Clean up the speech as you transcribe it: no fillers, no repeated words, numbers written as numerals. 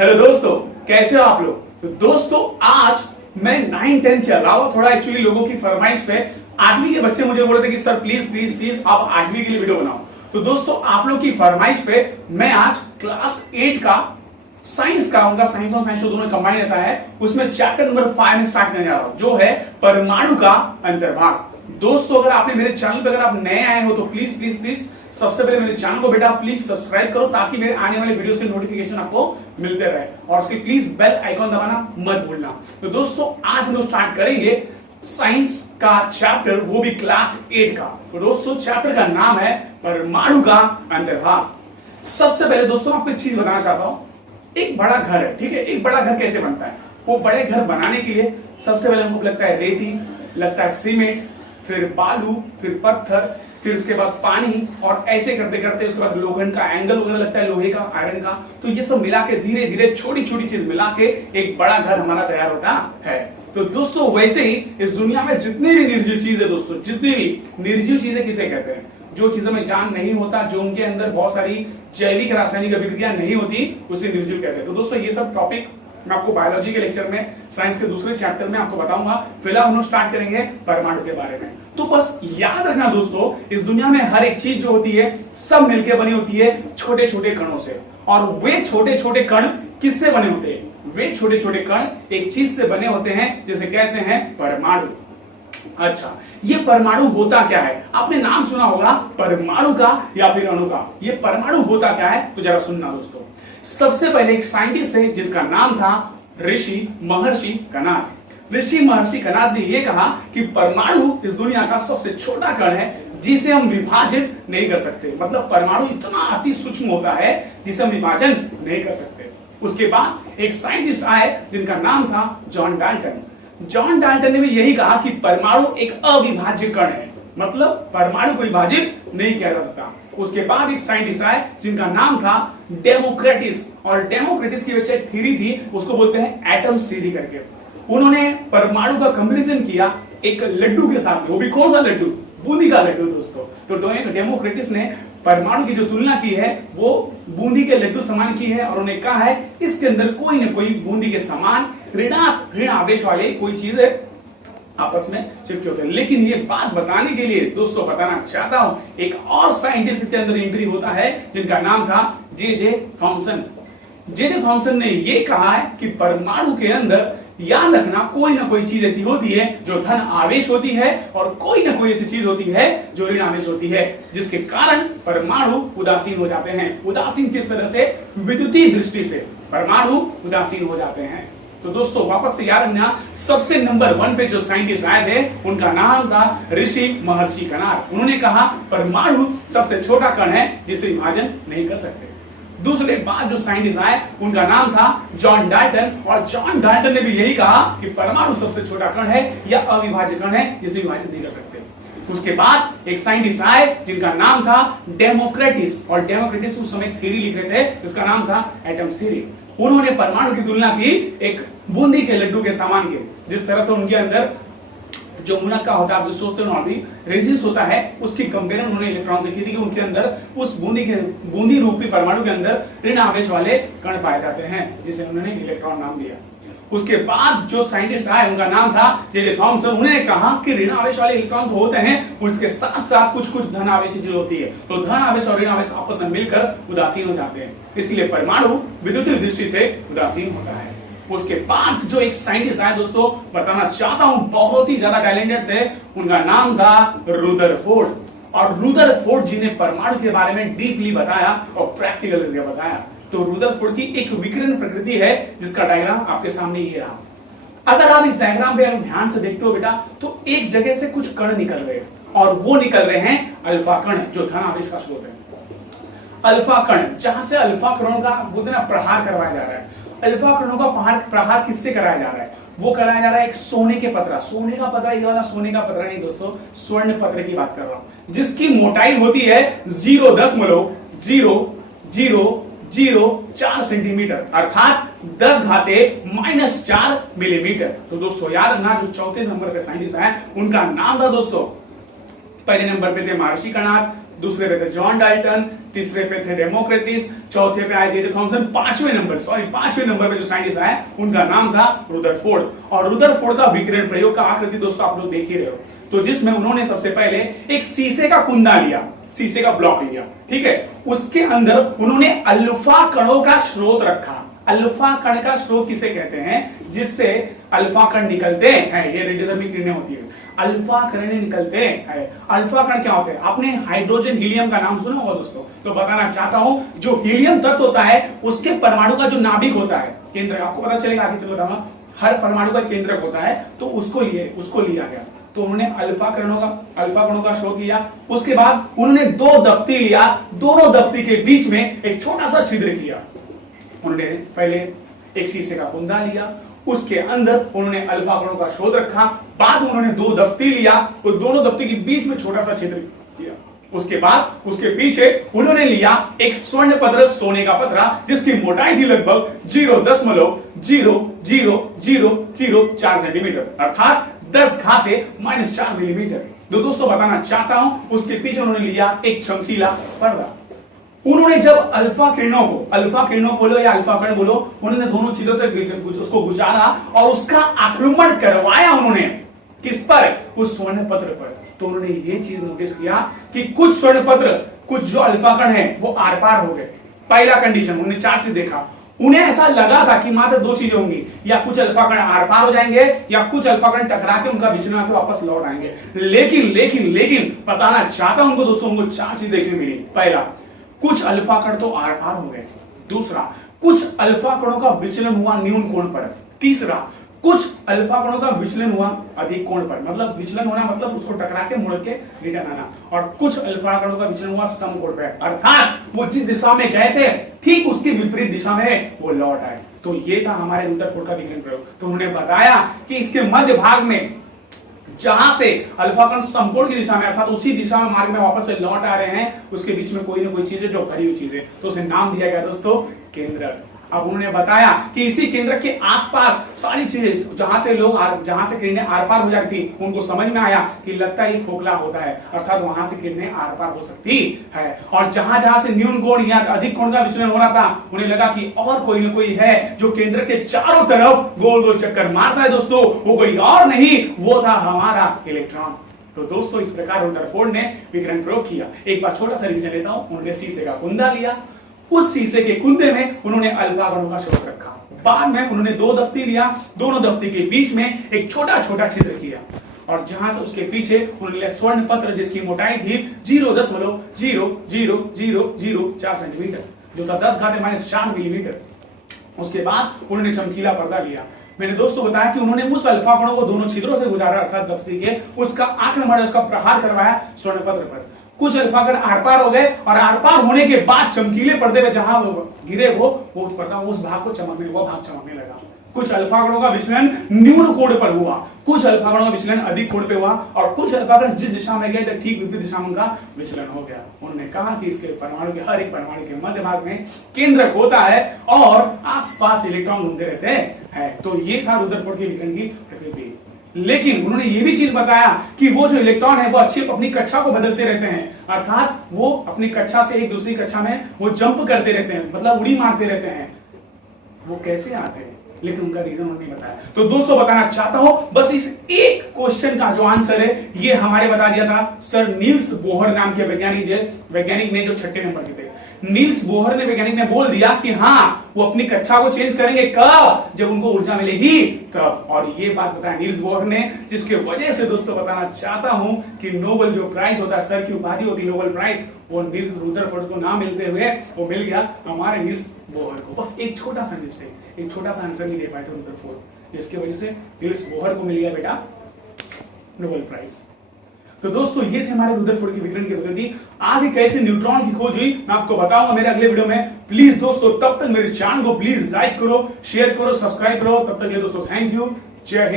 Hello दोस्तों, कैसे हो आप लोग। तो दोस्तों आज मैं 9-10 के अलावा थोड़ा एक्चुअली लोगों की फरमाइश पे 8वीं के बच्चे मुझे बोल रहे थे कि सर प्लीज प्लीज प्लीज आप 8वीं के लिए वीडियो बनाओ। तो दोस्तों आप लोग की फरमाइश पे मैं आज क्लास 8 का साइंस का, उनका साइंस और साइंस दोनों कंबाइन रहता है, उसमें चैप्टर नंबर 5 में स्टार्ट करने जा रहा हूं, जो है परमाणु का अंतर्भाग। दोस्तों अगर आपने मेरे चैनल पे अगर आप नए आए हो तो प्लीज प्लीज प्लीज सबसे पहले मेरे चैनल को बेटा प्लीज सब्सक्राइब करो, ताकि मेरे आने वाले वीडियोस के नोटिफिकेशन आपको मिलते रहे, और उसके प्लीज बेल आइकॉन दबाना मत भूलना। तो दोस्तों आज हम लोग स्टार्ट करेंगे साइंस का चैप्टर, वो भी क्लास 8 का। तो दोस्तों चैप्टर का नाम है परमाणु का अंतर्भाग। सबसे पहले दोस्तों आपको एक चीज बताना चाहता हूं। एक बड़ा घर है, ठीक है, एक बड़ा घर कैसे बनता है। वो बड़े घर बनाने के लिए सबसे पहले हमको लगता है रेती, लगता है सीमेंट, फिर बालू, फिर पत्थर, फिर उसके बाद पानी, और ऐसे करते करते उसके बाद लोखंड का एंगल वगैरह लगता है, लोहे का, आयरन का। तो ये सब मिला के धीरे धीरे छोटी छोटी चीज मिला के एक बड़ा घर हमारा तैयार होता है। तो दोस्तों वैसे ही इस दुनिया में जितनी भी निर्जीव चीज है दोस्तों, जितनी भी निर्जीव चीजें किसे कहते हैं, जो चीजों में जान नहीं होता, जो उनके अंदर बहुत सारी जैविक रासायनिक अभिक्रिया नहीं होती, उसे निर्जीव कहते हैं। तो दोस्तों ये सब टॉपिक मैं आपको बायोलॉजी के लेक्चर में, साइंस के दूसरे चैप्टर में आपको बताऊंगा। फिलहाल हम लोग स्टार्ट करेंगे परमाणु के बारे में। तो बस याद रखना दोस्तों, इस दुनिया में हर एक चीज जो होती है सब मिलकर बनी होती है छोटे छोटे कणों से। और वे छोटे छोटे कण किससे बने होते हैं? वे छोटे छोटे कण एक चीज से बने होते हैं जिसे कहते हैं परमाणु। अच्छा, ये परमाणु होता क्या है? आपने नाम सुना होगा परमाणु का या फिर अणु का। ये परमाणु होता क्या है तो जरा सुनना दोस्तों। सबसे पहले एक साइंटिस्ट थे जिसका नाम था ऋषि महर्षि कणाद। ऋषि महर्षि कणाद ने यह कहा कि परमाणु इस दुनिया का सबसे छोटा कण है जिसे हम विभाजित नहीं कर सकते। मतलब परमाणु इतना अति सूक्ष्म होता है जिसे हम विभाजन नहीं कर सकते। उसके बाद एक साइंटिस्ट आए जिनका नाम था जॉन डाल्टन। जॉन डाल्टन ने भी यही कहा कि परमाणु एक अविभाज्य कण है, मतलब परमाणु को विभाजित नहीं किया जा सकता। उसके बाद एक साइंटिस्ट आए जिनका नाम था डेमोक्रेटिस, और डेमोक्रेटिस की वजह थ्योरी थी, उसको बोलते हैं एटम्स थ्योरी करके। उन्होंने परमाणु का कंपैरिजन किया एक लड्डू के साथ, वो भी कौन सा लड्डू? बूंदी का लड्डू दोस्तों। तो डेमोक्रेटिस ने परमाणु की जो तुलना की है वो बूंदी के लड्डू समान की है, और उन्होंने कहा है इसके अंदर कोई न कोई बूंदी के समान ऋण आवेश वाले कोई चीज आपस में चिपके होते हैं। लेकिन ये बात बताने के लिए दोस्तों बताना चाहता हूं, एक और साइंटिस्ट के अंदर एंट्री होता है जिनका नाम था जे थॉमसन। जे थॉमसन ने यह कहा है कि परमाणु के अंदर याद रखना कोई ना कोई चीज ऐसी होती है जो धन आवेश होती है, और कोई ना कोई ऐसी चीज होती है जो ऋण आवेश होती है, जिसके कारण परमाणु उदासीन हो जाते हैं। उदासीन किस तरह से? विद्युतीय दृष्टि से परमाणु उदासीन हो जाते हैं। तो दोस्तों वापस से याद रखना, सबसे नंबर 1 पे जो साइंटिस्ट आए थे उनका नाम था ऋषि महर्षि कणाद। उन्होंने कहा परमाणु सबसे छोटा कण है जिसे विभाजन नहीं कर सकते। दूसरे बाद जो साइंटिस्ट आए उनका नाम था जॉन डाल्टन, और जॉन डाल्टन ने भी यही कहा कि परमाणु सबसे छोटा कण है या अविभाज्य कण है जिसे विभाजित नहीं कर सकते। उसके बाद एक साइंटिस्ट आए जिनका नाम था डेमोक्रेटिस, और डेमोक्रेटिस उस समय थ्योरी लिख रहे थे जिसका नाम था एटम्स थ्योरी। उन्होंने परमाणु की तुलना की एक बूंदी के लड्डू के सामान के, जिस तरह से उनके अंदर जो मुनक्का होता है, आप जो सोचते हो नॉर्मली रेजिस होता है, उसकी कंपेयर उन्होंने इलेक्ट्रॉन से की थी कि उनके अंदर उस बूंदी रूपी परमाणु के अंदर ऋण आवेश वाले कण पाए जाते हैं, जिसे उन्होंने इलेक्ट्रॉन नाम दिया। उसके बाद जो साइंटिस्ट आए उनका नाम था जे थॉमसन। उन्होंने कहा कि ऋण आवेश वाले इलेक्ट्रॉन तो होते हैं, उसके साथ साथ कुछ कुछ धन आवेश चीज होती है, तो धन आवेश और ऋण आवेश आपस में मिलकर उदासीन हो जाते हैं, इसलिए परमाणु विद्युतीय दृष्टि से उदासीन होता है। उसके बाद जो एक साइंटिस्ट आए दोस्तों, बताना चाहता हूं बहुत ही ज्यादा टैलेंटेड थे, उनका नाम था रुदरफोर्ड। और रुदरफोर्ड जी ने परमाणु के बारे में डीपली बताया और प्रैक्टिकल करके बताया। तो रुदरफोर्ड की एक विकिरण प्रकृति है जिसका डायग्राम आपके सामने ये रहा। अगर आप इस डायग्राम पे ध्यान से देखते हो बेटा, तो एक जगह से कुछ कण निकल रहे हैं, और वो निकल रहे हैं अल्फा कण, जो धन आवेश का स्रोत है। अल्फा कण, जहां से अल्फा कणों का बुद्धना प्रहार करवाया जा रहा है। अल्फा कणों का प्रहार किससे कराया जा रहा है? वो कराया जा रहा है एक सोने के पतरा। सोने का पतरा, ये वाला सोने का पतरा नहीं दोस्तों, स्वर्ण पत्र की बात कर रहा हूं, जिसकी मोटाई होती है 0.0004 सेंटीमीटर, अर्थात 10 घाते -4 मिलीमीटर। तो दोस्तों याद रखना, जो चौथे नंबर पे साइंटिस्ट है उनका नाम था दोस्तों, पहले नंबर पे थे महर्षि कणाद, दूसरे पे थे जॉन डाल्टन, तीसरे पे थे डेमोक्रेटिस, चौथे पे आए जे थॉमसन, पांचवें नंबर पे जो साइंटिस्ट आए उनका नाम था रुदरफोर्ड। और रुदरफोर्ड का विकिरण प्रयोग का आकृति दोस्तों आप लोग देख ही रहे हो। तो जिसमें उन्होंने सबसे पहले एक शीशे का कुंदा लिया, शीशे का ब्लॉक लिया, ठीक है, उसके अंदर उन्होंने अल्फा कणों का स्रोत रखा। अल्फा कण का स्रोत किसे कहते हैं? जिससे अल्फा कण निकलते हैं, ये रेडियोधर्मी किरणें होती है, अल्फा किरणें निकलते हैं। अल्फा कण क्या होते हैं? आपने हाइड्रोजन हीलियम का नाम सुना होगा दोस्तों, तो बताना चाहता हूं जो हीलियम तत्व होता है उसके परमाणु का जो नाभिक होता है, केंद्र, आपको पता चलेगा आगे चलो बताऊंगा, हर परमाणु का केंद्रक होता है, तो उसको लिया गया। तो उन्होंने अल्फा कणों का स्रोत लिया। उसके बाद उन्होंने दो दफ्ती लिया, दोनों दफ्ती के बीच में एक छोटा सा छिद्र किया। उन्होंने पहले एक शीशे का कुंदा लिया, उसके अंदर उन्होंने अल्फा कणों का स्रोत रखा, बाद में उन्होंने दो दफ्ती लिया, उस दोनों दफ्ती के बीच में छोटा सा छिद्र किया। उसके बाद उसके पीछे उन्होंने लिया एक स्वर्ण पत्र, सोने का पत्रा, जिसकी मोटाई थी लगभग 0.000004 सेंटीमीटर, अर्थात 10⁻⁻⁴ मिलीमीटर। तो दोस्तों बताना चाहता हूं उसके पीछे उन्होंने लिया एक चमकीला पर्दा। उन्होंने जब अल्फा किरणों बोलो या अल्फा कण बोलो, उन्होंने दोनों चीजों से उसको गुजारा और उसका आक्रमण करवाया उन्होंने किस पर? उस स्वर्ण पत्र पर। तो उन्होंने ये चीज नोटिस किया कि कुछ स्वर्ण पत्र, कुछ जो अल्फा कण है वो आर पार हो गए। पहला कंडीशन, उन्होंने 4 चीज देखा। उन्हें ऐसा लगा था कि मात्र 2 चीजें होंगी, या कुछ अल्फा कण आर पार हो जाएंगे या कुछ अल्फा कण टकरा के उनका विचलन आके वापस लौट आएंगे। लेकिन बताना चाहता हूं उनको दोस्तों, उनको 4 चीज देखने मिली। पहला, कुछ अल्फा कण तो आर पार हो गए। दूसरा, कुछ अल्फा कणों का विचलन हुआ न्यून कोण पर। तीसरा, कुछ अल्फा कणों का विचलन हुआ अधिक कोण पर, मतलब विचलन होना मतलब उसको टकरा के मुड़ के रिटर्न आना। और कुछ अल्फा कणों का विचलन हुआ सम कोण पर, अर्थात वो जिस दिशा में गए थे ठीक उसकी विपरीत दिशा में वो लौट आए। तो ये था हमारे रुदरफोर्ड का विकिरण प्रयोग। तो उन्होंने बताया कि इसके मध्य भाग में जहां से अल्फा कण समकोण की दिशा में अर्थात उसी दिशा में मार्ग में वापस से लौट आ रहे हैं, उसके बीच में कोई ना कोई चीज है जो भरी हुई चीज है, तो उसे नाम दिया गया दोस्तों केंद्रक। अब उन्होंने बताया कि इसी केंद्रक के आसपास सारी चीजें जहां से किरणें आर पार हो जाती, उनको समझ में आया कि लगता है ये खोखला होता है, अर्थात वहां से किरणें आर पार हो सकती है। और जहां से न्यून कोण या अधिक कोण का विचलन हो रहा था, उन्हें लगा कि और कोई ना कोई है जो केंद्र के चारों तरफ गोल गोल चक्कर मारता है दोस्तों, वो कोई और नहीं, वो था हमारा इलेक्ट्रॉन। तो दोस्तों इस प्रकार रुदरफोर्ड ने विकिरण प्रयोग किया। एक बार छोटा सा रिवीजन लेता हूं। उन्होंने शीशे का कुंदा लिया, उस शीशे के कुंदे में उन्होंने अल्फा कणों का स्रोत रखा। बाद में उन्होंने 2 दफ्ती लिया, दोनों दफ्ती के बीच में एक छोटा छोटा छिद्र किया, और जहां से उसके पीछे उन्होंने लिया स्वर्ण पत्र जिसकी मोटाई थी 0.000004 सेंटीमीटर, जो था 10⁻⁴ मिलीमीटर। उसके बाद उन्होंने चमकीला पर्दा लिया। मैंने दोस्तों बताया कि उन्होंने उस अल्फा कणों को दोनों छिद्रों से गुजारा, अर्थात दफ्ती के, उसका आक्रमण, उसका प्रहार करवाया स्वर्ण पत्र पर। कुछ अल्फा कण आर पार हो गए, और आर पार होने के बाद चमकीले पर्दे पे जहां गिरे वो पर्दा उस भाग को चमकने लगा। कुछ अल्फा कणों का विचलन न्यून कोण पर हुआ, कुछ अल्फा कणों का विचलन अधिक कोण पे हुआ, और कुछ अल्फा कण जिस दिशा में गए थे ठीक विपरीत दिशा में उनका विचलन हो गया। उन्होंने कहा कि इसके परमाणु के हर एक परमाणु के मध्य भाग में केंद्रक होता है और आसपास इलेक्ट्रॉन घूमते रहते हैं। तो ये था रुदरफोर्ड के विकिरण की प्रकृति। लेकिन उन्होंने ये भी चीज बताया कि वो जो इलेक्ट्रॉन है वो अपनी कक्षा को बदलते रहते हैं, अर्थात वो अपनी कक्षा से एक दूसरी कक्षा में वो जंप करते रहते हैं, मतलब उड़ी मारते रहते हैं। वो कैसे आते हैं, लेकिन उनका रीजन उन्होंने बताया। तो दोस्तों बताना चाहता हूं बस इस एक क्वेश्चन का जो आंसर है ये हमारे बता दिया था सर नील्स बोहर नाम के वैज्ञानिक ने, जो 6 नंबर के थे। नील्स बोहर ने, वैज्ञानिक ने बोल दिया कि हाँ वो अपनी कक्षा को चेंज करेंगे, कब? जब उनको ऊर्जा मिलेगी तब। और ये बात बताया नील्स बोहर ने, जिसके वजह से दोस्तों बताना चाहता हूं कि नोबेल जो प्राइज होता है, सर की उपाधि होती है नोबेल प्राइज, वो नील्स रुदरफोर्ड को ना मिलते हुए वो मिल गया हमारे नील्स बोहर को। बस एक छोटा सा मिस्टेक, एक छोटा सा आंसर नहीं दे पाए थे रुदरफोर्ड, जिसकी वजह से नील्स बोहर को मिल गया बेटा नोबेल प्राइज। तो दोस्तों ये थे हमारे रुदरफोर्ड की विकिरण की प्रकृति। आगे कैसे न्यूट्रॉन की खोज हुई मैं आपको बताऊंगा मेरे अगले वीडियो में। प्लीज दोस्तों तब तक मेरे चैनल को प्लीज लाइक करो, शेयर करो, सब्सक्राइब करो। तब तक ये दोस्तों थैंक यू, जय हिंद।